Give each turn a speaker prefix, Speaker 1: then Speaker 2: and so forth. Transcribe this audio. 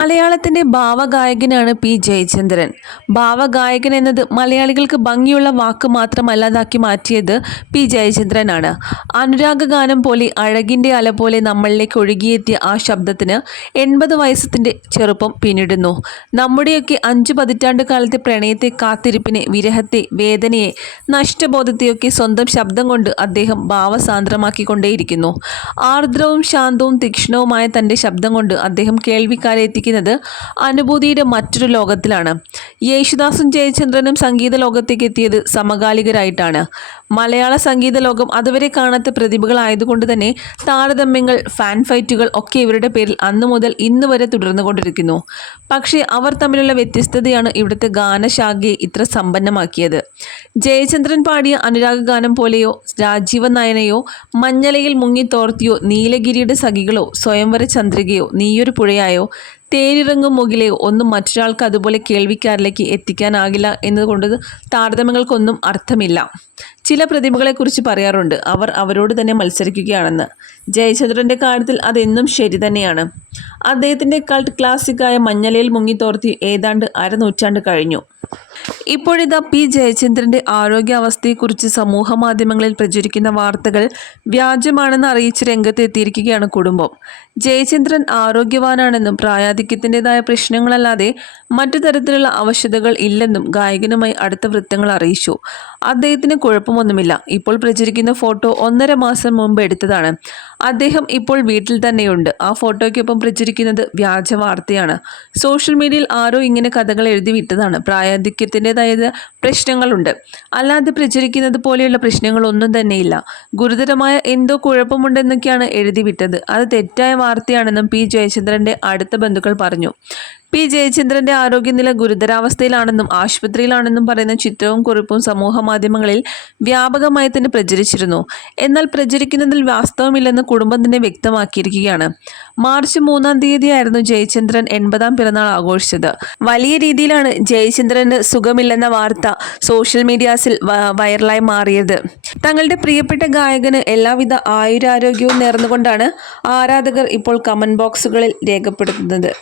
Speaker 1: മലയാളത്തിന്റെ ഭാവഗായകനാണ് പി ജയചന്ദ്രൻ. ഭാവഗായകൻ എന്നത് മലയാളികൾക്ക് ഭംഗിയുള്ള വാക്ക് മാത്രമല്ലാതാക്കി മാറ്റിയത് പി ജയചന്ദ്രനാണ്. അനുരാഗ ഗാനം പോലെ അഴകിന്റെ അല പോലെ നമ്മളിലേക്ക് ഒഴുകിയെത്തിയ ആ ശബ്ദത്തിന് എൺപത് വയസ്സത്തിന്റെ ചെറുപ്പം പിന്നിടുന്നു. നമ്മുടെയൊക്കെ അഞ്ച് പതിറ്റാണ്ട് കാലത്തെ പ്രണയത്തെ കാത്തിരിപ്പിനെ വിരഹത്തെ വേദനയെ നഷ്ടബോധത്തെയൊക്കെ സ്വന്തം ശബ്ദം കൊണ്ട് അദ്ദേഹം ഭാവസാന്ദ്രമാക്കിക്കൊണ്ടേയിരിക്കുന്നു. ആർദ്രവും ശാന്തവും തീക്ഷ്ണവുമായ തന്റെ ശബ്ദം കൊണ്ട് അദ്ദേഹം കേൾവിക്കാരെ എത്തിക്കുന്നത് അനുഭൂതിയുടെ മറ്റൊരു ലോകത്തിലാണ്. യേശുദാസും ജയചന്ദ്രനും സംഗീത ലോകത്തേക്ക് എത്തിയത് സമകാലികരായിട്ടാണ്. മലയാള സംഗീത ലോകം അതുവരെ കാണാത്ത പ്രതിഭകളായതുകൊണ്ട് തന്നെ താരതമ്യങ്ങൾ ഫാൻ ഫൈറ്റുകൾ ഒക്കെ ഇവരുടെ പേരിൽ അന്നു മുതൽ ഇന്ന് വരെ തുടർന്നുകൊണ്ടിരിക്കുന്നു. പക്ഷേ അവർ തമ്മിലുള്ള വ്യത്യസ്തതയാണ് ഇവിടുത്തെ ഗാനശാഖയെ ഇത്ര സമ്പന്നമാക്കിയത്. ജയചന്ദ്രൻ പാടിയ അനുരാഗ ഗാനം പോലെയോ രാജീവ നയനയോ മഞ്ഞലയിൽ മുങ്ങിത്തോർത്തിയോ നീലഗിരിയുടെ സഖികളോ സ്വയംവര ചന്ദ്രികയോ നീയൊരു പുഴയായോ തേരിറങ്ങും മുകിലെ ഒന്നും മറ്റൊരാൾക്ക് അതുപോലെ കേൾവിക്കാരിലേക്ക് എത്തിക്കാനാകില്ല എന്നതുകൊണ്ട് താരതമ്യങ്ങൾക്കൊന്നും അർത്ഥമില്ല. ചില പ്രതിഭകളെക്കുറിച്ച് പറയാറുണ്ട്. അവർ അവരോട് തന്നെ മത്സരിക്കുകയാണെന്ന്. ജയചന്ദ്രന്റെ കാര്യത്തിൽ അതെന്നും ശരി തന്നെയാണ്. അദ്ദേഹത്തിന്റെ കൾട്ട് ക്ലാസിക്കായ മഞ്ഞലയിൽ മുങ്ങിത്തോർത്തി ഏതാണ്ട് അരനൂറ്റാണ്ട് കഴിഞ്ഞു. ഇപ്പോഴിതാ പി ജയചന്ദ്രന്റെ ആരോഗ്യാവസ്ഥയെക്കുറിച്ച് സമൂഹ മാധ്യമങ്ങളിൽ പ്രചരിക്കുന്ന വാർത്തകൾ വ്യാജമാണെന്ന് അറിയിച്ച് രംഗത്ത് എത്തിയിരിക്കുകയാണ് കുടുംബം. ജയചന്ദ്രൻ ആരോഗ്യവാനാണെന്നും പ്രായാധിക്യത്തിന്റെതായ പ്രശ്നങ്ങളല്ലാതെ മറ്റു തരത്തിലുള്ള അവശതകൾ ഇല്ലെന്നും ഗായകനുമായി അടുത്ത വൃത്തങ്ങൾ അറിയിച്ചു. അദ്ദേഹത്തിന് കുഴപ്പമൊന്നുമില്ല. ഇപ്പോൾ പ്രചരിക്കുന്ന ഫോട്ടോ ഒന്നര മാസം മുമ്പ് എടുത്തതാണ്. അദ്ദേഹം ഇപ്പോൾ വീട്ടിൽ തന്നെയുണ്ട്. ആ ഫോട്ടോയ്ക്കൊപ്പം പ്രചരിക്കുന്നത് വ്യാജ വാർത്തയാണ്. സോഷ്യൽ മീഡിയയിൽ ആരോ ഇങ്ങനെ കഥകൾ എഴുതി വിട്ടതാണ്. പ്രായാധിക്യത്തിന്റെതായ പ്രശ്നങ്ങളുണ്ട്. അല്ലാതെ പ്രചരിക്കുന്നത് പോലെയുള്ള പ്രശ്നങ്ങളൊന്നും തന്നെയില്ല. ഗുരുതരമായ എന്തോ കുഴപ്പമുണ്ടെന്നൊക്കെയാണ് എഴുതി വിട്ടത്. അത് തെറ്റായ വാർത്തയാണെന്നും പി. ജയചന്ദ്രന്റെ അടുത്ത ബന്ധുക്കൾ പറഞ്ഞു. പി ജയചന്ദ്രന്റെ ആരോഗ്യനില ഗുരുതരാവസ്ഥയിലാണെന്നും ആശുപത്രിയിലാണെന്നും പറയുന്ന ചിത്രവും കുറിപ്പും സമൂഹ മാധ്യമങ്ങളിൽ വ്യാപകമായി തന്നെ പ്രചരിച്ചിരുന്നു. എന്നാൽ പ്രചരിക്കുന്നതിൽ വാസ്തവമില്ലെന്ന് കുടുംബം തന്നെ വ്യക്തമാക്കിയിരിക്കുകയാണ്. മാർച്ച് മൂന്നാം തീയതിയായിരുന്നു ജയചന്ദ്രൻ എൺപതാം പിറന്നാൾ ആഘോഷിച്ചത്. വലിയ രീതിയിലാണ് ജയചന്ദ്രന് സുഖമില്ലെന്ന വാർത്ത സോഷ്യൽ മീഡിയാസിൽ വൈറലായി മാറിയത്. തങ്ങളുടെ പ്രിയപ്പെട്ട ഗായകന് എല്ലാവിധ ആയുരാരോഗ്യവും നേർന്നുകൊണ്ടാണ് ആരാധകർ ഇപ്പോൾ കമന്റ് ബോക്സുകളിൽ രേഖപ്പെടുത്തുന്നത്.